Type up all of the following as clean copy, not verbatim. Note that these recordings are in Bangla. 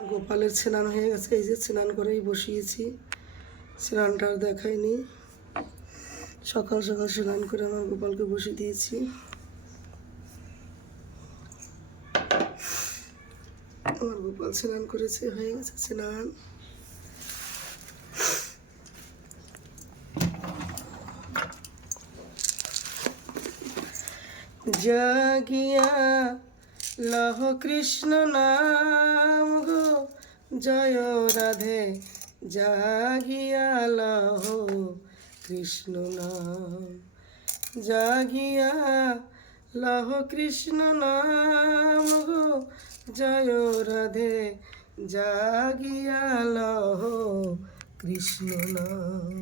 গোপালের স্নান হয়ে গেছে, এই যে স্নান করেই বসিয়েছি, স্নানটা আর দেখাইনি। সকাল সকাল স্নান করে আমার গোপালকে বসিয়ে দিয়েছি। আমার গোপাল স্নান করেছে, হয়ে গেছে স্নান। জাগিয়া লহ কৃষ্ণ নাম গো, জয় রাধে জাগিয়া লহ কৃষ্ণ নাম। জাগিয়া লহ কৃষ্ণ নাম গো, জয় রাধে জাগিয়া লহ কৃষ্ণ নাম।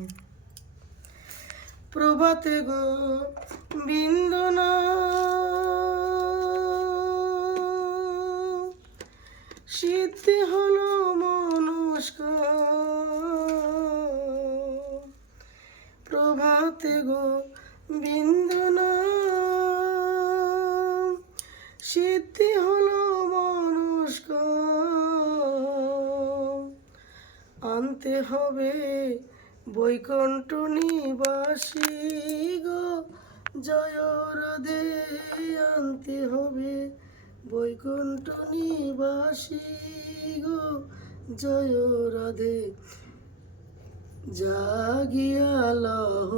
প্রভাতে গো বিন্দনা সিদ্ধি হলো মনস্কার। প্রভাতে গো বিন্দনা সিদ্ধি হলো মনস্কার। আনতে হবে বৈকুণ্ঠ নিবাসী গো, জয় রাধে আনতে হবে বৈকুণ্ঠ নিবাসী গো, জয় রাধে জাগিয়া লহ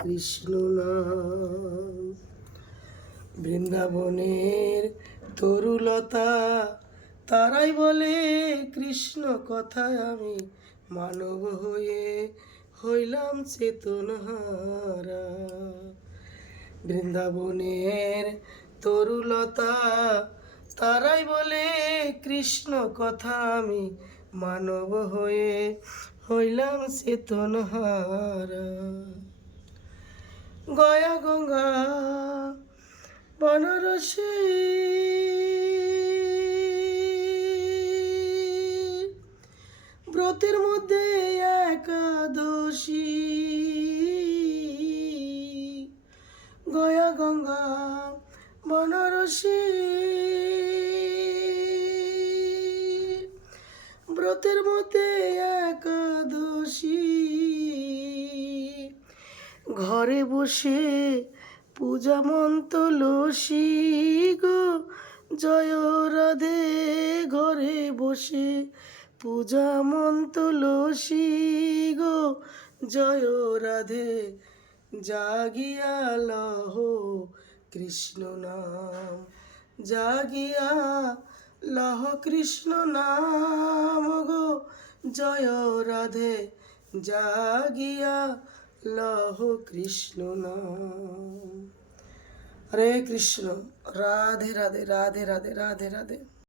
কৃষ্ণ নাম। বৃন্দাবনের তরুলতা তারাই বলে কৃষ্ণ কথায়, আমি মানব হয়ে হইলাম চেতনহারা। বৃন্দাবনের তরুলতা তারাই বলে কৃষ্ণ কথা, আমি মানব হয়ে হইলাম চেতনহারা। গয়া গঙ্গা বনরসী ব্রতের মধ্যে একাদশী। গয়া গঙ্গা বনরসী ব্রতের মধ্যে একাদশী। ঘরে বসে পূজা মন্তলসী গো, জয় রাধে ঘরে বসে পূজা মন্তলসী গো, জয় রাধে জাগিয়া লহ কৃষ্ণ নাম। জাগিয়া লহ কৃষ্ণ নাম গো, জয় রাধে জাগিয়া লহ কৃষ্ণ নাম। হরে কৃষ্ণ, রাধে রাধে রাধে রাধে রাধে রাধে।